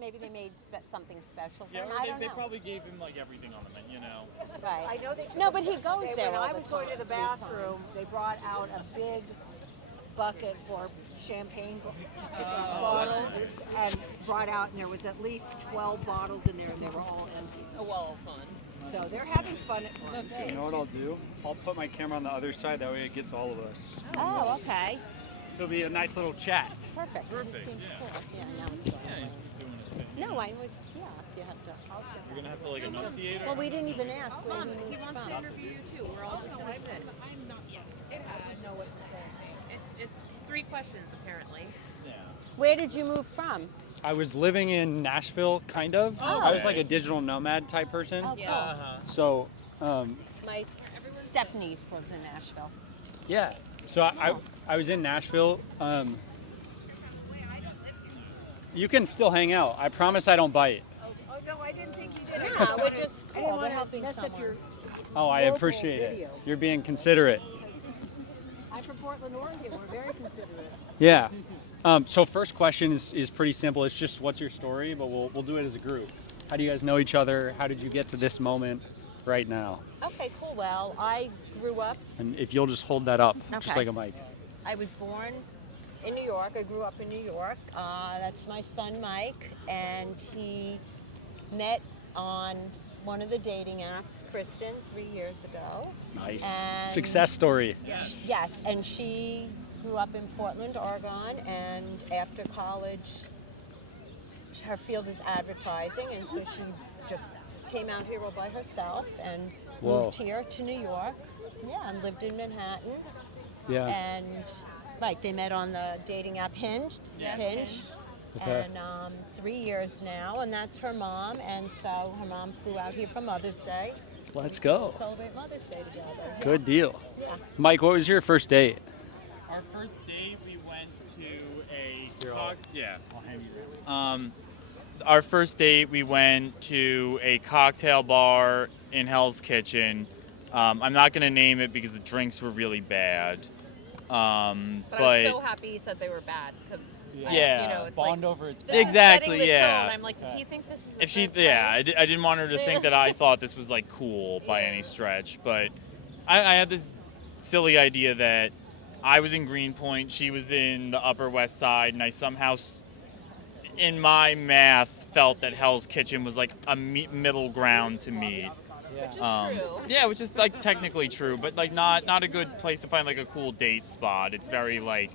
maybe they made something special for Yeah, him. or I don't they know. probably gave him like everything on the menu, you know. Right. I know they took No, but he goes there when all I the was going to time, the 3 bathroom, times. they brought out a big bucket for champagne Oh, bottles that's nice. and brought out, and there was at least 12 bottles in there, and they were all empty. Oh, well, fun. So they're having fun at once. That's good. You know what I'll do? I'll put my camera on the other side. That way it gets all of us. Oh, okay. It'll be a nice little chat. Perfect. Perfect, He seems yeah. cool. Yeah, now it's going Yeah, away. he's doing his thing. No, I was, yeah, if you have to. You're gonna have to like enunciate Well, it. we didn't even ask where Mom, he moved he wants from. to interview you too. We're all just gonna sit. I know what to say. It's 3 questions apparently. Yeah. Where did you move from? I was living in Nashville, kind of. Oh. I was like a digital nomad type person. Oh, Yeah. cool. So, My step-niece lives in Nashville. yeah. So I was in Nashville. You can still hang out. I promise I don't bite. Oh no, I didn't think you did. Yeah, we're just I didn't cool. We're want to helping mess up someone. your. Oh, I Local appreciate it. video. You're being considerate. I'm from Portland, Oregon. We're very considerate. Yeah. So first question is pretty simple. It's just what's your story, but we'll do it as a group. How do you guys know each other? How did you get to this moment right now? Okay, cool. Well, I grew up, And if you'll just hold that up, just Okay. like a mic. I was born in New York. I grew up in New York. That's my son, Mike, and he met on one of the dating apps, Kristen, 3 years ago. Nice. And- Success story. Yes, and she grew up in Portland, Oregon, and after college, her field is advertising, and so she just came out here all by herself and Whoa. moved here to New York. Yeah, and lived in Manhattan. Yeah. And right, they met on the dating app Hinge. Hinge. Okay. And 3 years now, and that's her mom. And so her mom flew out here for Mother's Day. Let's So go. we'll celebrate Mother's Day together. Good deal. Yeah. Mike, what was your first date? Our first date, we went to a yeah. I'll hand you Our first date, we went to a cocktail bar in Hell's Kitchen. I'm not gonna name it because the drinks were really bad. But I was so happy he said they were bad because Yeah. you know, it's Bond like over its Exactly, setting the yeah. Tone. I'm like, does he think this is? A If she, good yeah, place? I didn't want her to think that I thought this was like cool by any stretch, but I had this silly idea that I was in Greenpoint, she was in the Upper West Side, and I somehow, in my math, felt that Hell's Kitchen was like a middle ground to meet. Which is true. Yeah, which is like technically true, but like not a good place to find like a cool date spot. It's very like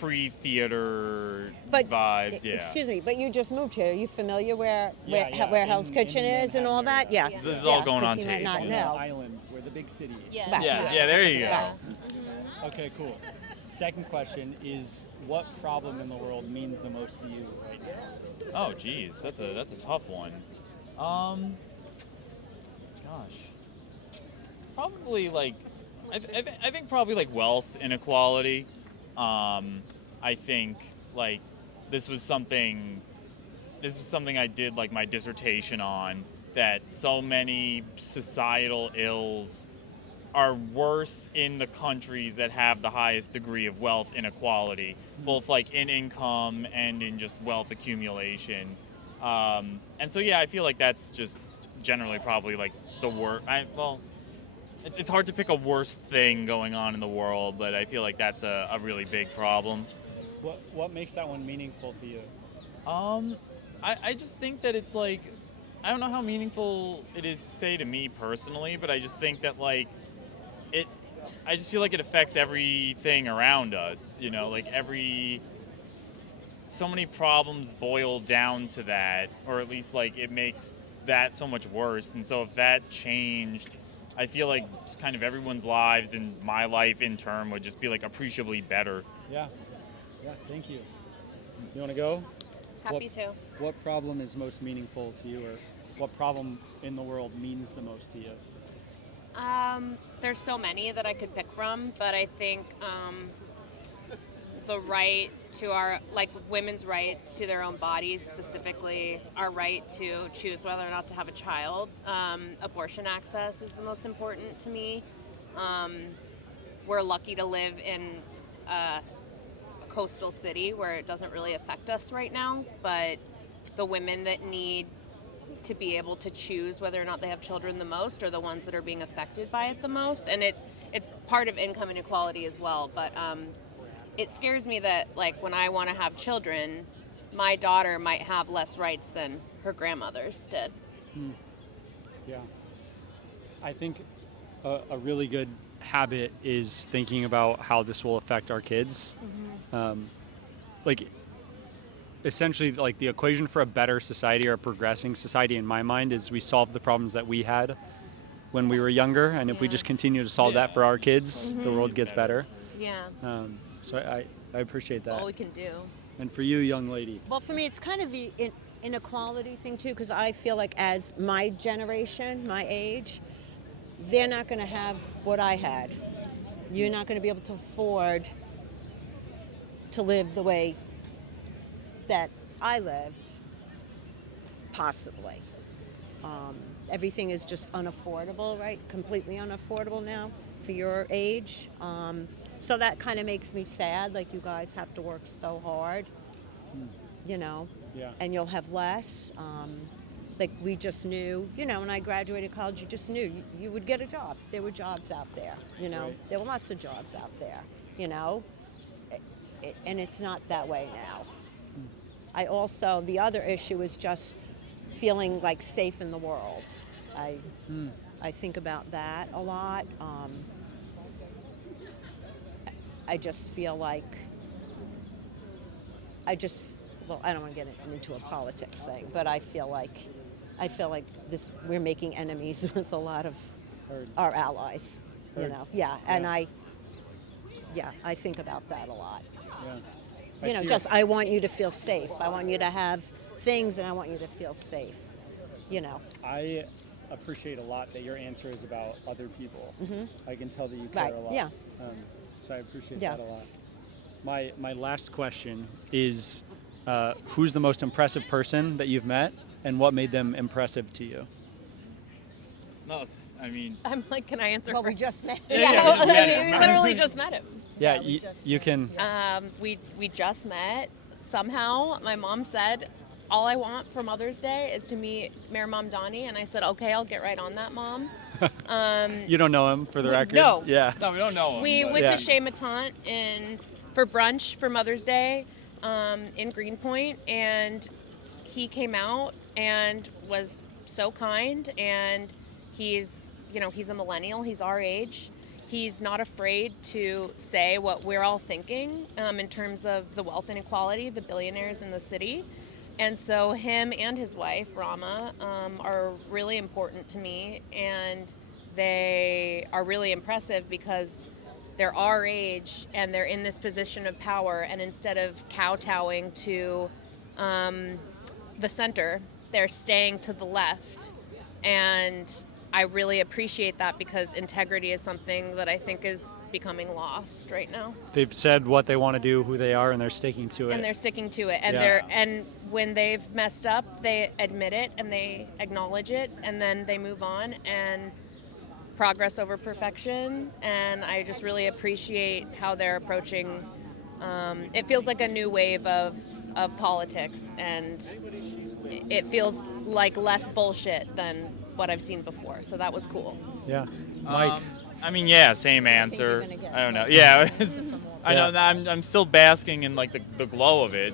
pre-theater But vibes. Yeah. excuse me, but you just moved here. Are you familiar where Yeah, where Hell's in Kitchen is and all that? Yeah. This is all going on 'cause you might tape. not on know. the island where the big city is. Yes. Right. Yeah, there you go. Right. Okay, cool. Second question is what problem in the world means the most to you right now? Oh, geez, that's a tough one. Gosh, probably like I think probably like wealth inequality. I think like this was something I did like my dissertation on, that so many societal ills are worse in the countries that have the highest degree of wealth inequality, both like in income and in just wealth accumulation. And so yeah, I feel like that's just generally probably like the worst. It's hard to pick a worst thing going on in the world, but I feel like that's a really big problem. What makes that one meaningful to you? I just think that it's like, I don't know how meaningful it is to say to me personally, but I just think that like I just feel like it affects everything around us, you know, like so many problems boil down to that, or at least like it makes that so much worse. And so if that changed, I feel like just kind of everyone's lives and my life in turn would just be like appreciably better. Yeah, thank you. You want to go? Happy to. What problem is most meaningful to you, or what problem in the world means the most to you? There's so many that I could pick from, but I think the right to our, like women's rights to their own bodies, specifically our right to choose whether or not to have a child. Abortion access is the most important to me. We're lucky to live in a coastal city where it doesn't really affect us right now, but the women that need to be able to choose whether or not they have children the most are the ones that are being affected by it the most. And it's part of income inequality as well. But it scares me that, like, when I want to have children, my daughter might have less rights than her grandmother's did. Yeah. I think a really good habit is thinking about how this will affect our kids. Like, essentially, like, the equation for a better society or a progressing society, in my mind, is we solve the problems that we had when we were younger, and if we Yeah. just continue to solve that for our kids, the world gets better. Yeah, So I appreciate that's that. all we can do. And for you, young lady, Well, for me, it's kind of the inequality thing too, because I feel like as my generation, my age, they're not going to have what I had. You're not going to be able to afford to live the way that I lived, possibly. Everything is just unaffordable, right? Completely unaffordable now for your age. So that kind of makes me sad. Like, you guys have to work so hard, you know, yeah, and you'll have less. Like, we just knew, you know, when I graduated college, you just knew you would get a job. There were jobs out there, you know. Right. There were lots of jobs out there, you know. And it's not that way now. I also, the other issue is just feeling like safe in the world. I think about that a lot. I just feel like well, I don't want to get into a politics thing, but I feel like this, we're making enemies with a lot of Heard. our allies, you Heard. know. Yeah, and I think about that a lot. yeah. You know, just I want you to feel safe. I want you to have things, and I want you to feel safe. You know. I appreciate a lot that your answer is about other people. I can tell that you care Right, a lot. yeah. So I appreciate Yeah. that a lot. My last question is, who's the most impressive person that you've met, and what made them impressive to you? No, I mean, I'm like, can I answer Well, we first? just met. Yeah, we just met him. we literally just met him. Yeah, we just you met. can. We just met. Somehow, my mom said, all I want for Mother's Day is to meet Mayor Mamdani, and I said, okay, I'll get right on that, Mom. You don't know him, for the record? no. Yeah. no, we don't know him. We but- went Yeah. to Chez Matant for brunch for Mother's Day in Greenpoint, and he came out and was so kind, and he's a millennial, he's our age. He's not afraid to say what we're all thinking in terms of the wealth inequality, the billionaires in the city. And so him and his wife, Rama, are really important to me, and they are really impressive because they're our age and they're in this position of power, and instead of kowtowing to the center, they're staying to the left. And I really appreciate that because integrity is something that I think is becoming lost right now. They've said what they want to do, who they are, and they're sticking to it. And they're sticking to it. And Yeah. and when they've messed up, they admit it and they acknowledge it, and then they move on, and progress over perfection. And I just really appreciate how they're approaching. It feels like a new wave of politics, and it feels like less bullshit than what I've seen before. So that was cool. Yeah. Mike. I mean, yeah, same answer. gonna get I don't know. Yeah, it was- I know. Yeah. I'm still basking in like the glow of it.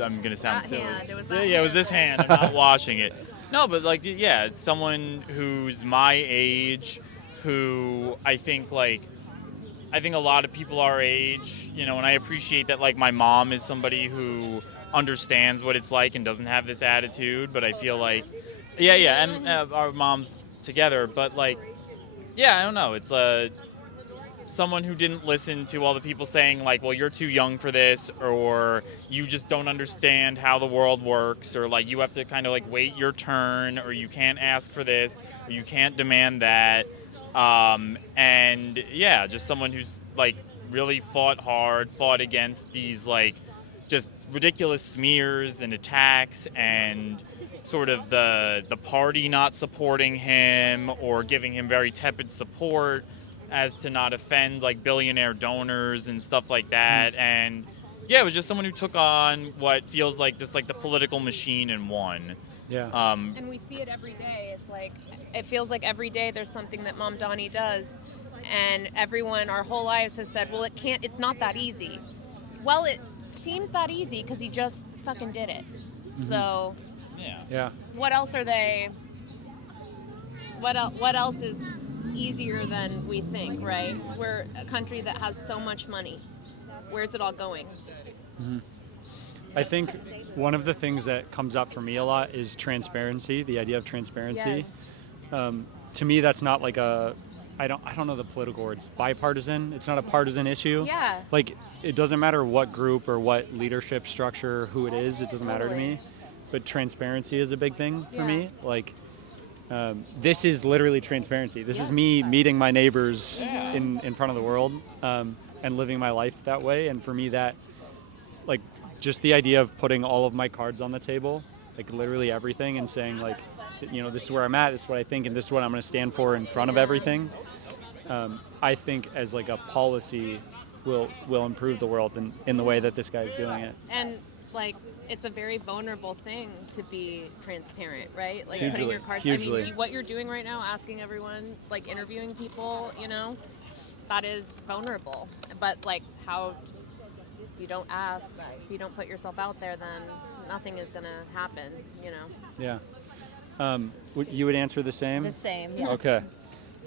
I'm gonna sound That silly. hand, it was yeah, that yeah, it was hand. this hand. I'm not washing it. No, but like, yeah, it's someone who's my age, who I think a lot of people our age, you know, and I appreciate that. Like, my mom is somebody who understands what it's like and doesn't have this attitude. But I feel like, yeah, and our moms together. But like, yeah, I don't know. It's someone who didn't listen to all the people saying like, well, you're too young for this, or you just don't understand how the world works, or like you have to kind of like wait your turn, or you can't ask for this, or you can't demand that. And yeah, just someone who's like really fought against these like just ridiculous smears and attacks, and sort of the party not supporting him or giving him very tepid support as to not offend like billionaire donors and stuff like that. And yeah, it was just someone who took on what feels like just like the political machine and won. Yeah. And we see it every day. It's like, it feels like every day there's something that Mom Donnie does. And everyone, our whole lives, has said, well, it's not that easy. Well, it seems that easy because he just fucking did it. So, Yeah. what else are they? What else is easier than we think, right? We're a country that has so much money. Where's it all going? I think one of the things that comes up for me a lot is transparency, the idea of transparency. Yes. To me, that's not like I don't know the political words, bipartisan. It's not a partisan issue. Yeah. Like, it doesn't matter what group or what leadership structure, who it is, it doesn't matter to me. But transparency is a big thing for me. Like, this is literally transparency. This is me meeting my neighbors in front of the world, and living my life that way. And for me, that, like, just the idea of putting all of my cards on the table, like literally everything, and saying, like, this is where I'm at, this is what I think, and this is what I'm going to stand for in front of everything. I think as like a policy will improve the world in the way that this guy's doing it. And like, it's a very vulnerable thing to be transparent, right? Like Hugely, putting your cards. hugely. I mean, what you're doing right now, asking everyone, like interviewing people, that is vulnerable. But like, if you don't ask, if you don't put yourself out there, then nothing is gonna happen. Yeah. You would answer the same? The same, yes. Okay.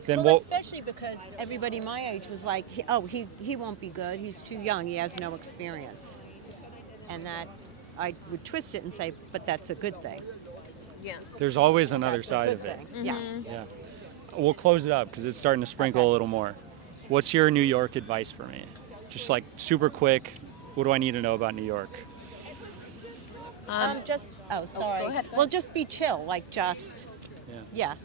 Then Well, we'll. especially because everybody my age was like, he won't be good. He's too young. He has no experience. And that I would twist it and say, but that's a good thing. Yeah. There's always another That's a side good of it. thing. Yeah. Yeah. We'll close it up because it's starting to sprinkle a little more. What's your New York advice for me? Just like super quick. What do I need to know about New York? Sorry. Go ahead. Well, just be chill. Like, just Yeah.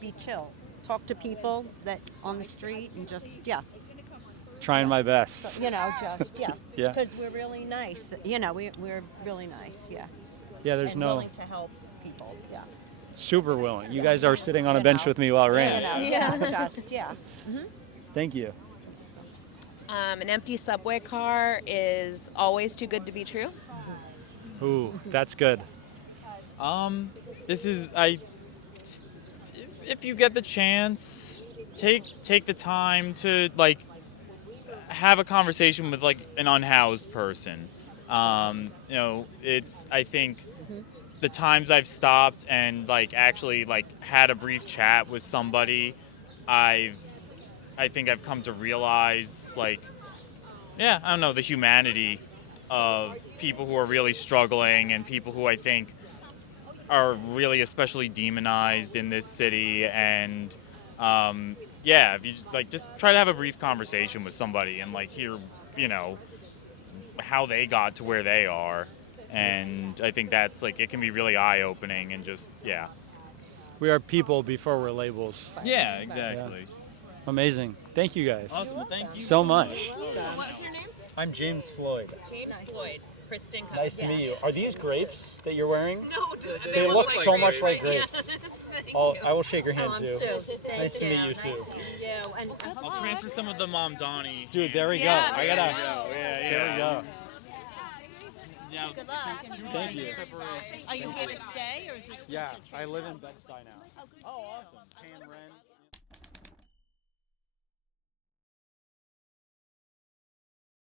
be chill. Talk to people that on the street and just Trying my best. Yeah. Yeah. Because we're really nice. We're really nice. Yeah. Yeah, there's and no willing to help people. Yeah. super willing. You guys are sitting on a bench with me while it rains. Thank you. An empty subway car is always too good to be true. Ooh, that's good. This is if you get the chance, take the time to like have a conversation with like an unhoused person. It's I think the times I've stopped and like actually like had a brief chat with somebody, I think I've come to realize like I don't know, the humanity of people who are really struggling and people who I think are really especially demonized in this city. And if you like just try to have a brief conversation with somebody and like hear how they got to where they are, and I think that's like it can be really eye-opening and just We are people before we're labels. exactly. Amazing. Thank you guys. Awesome, thank you so much. What was your name? I'm James Floyd. James Floyd. Kristen. Nice to meet you. Are these grapes that you're wearing? No, dude, They look so much like grapes. Yeah. I will shake your hand too. Sue. Nice to meet you, Sue. I'll transfer some of the Mom Donnie. Dude, there we go. Yeah, I there gotta. you go. There we go. Yeah, Good luck. Thank you. Are you here to stay, or is this Yeah, I live in Bed-Stuy now. Oh, awesome. Paying rent.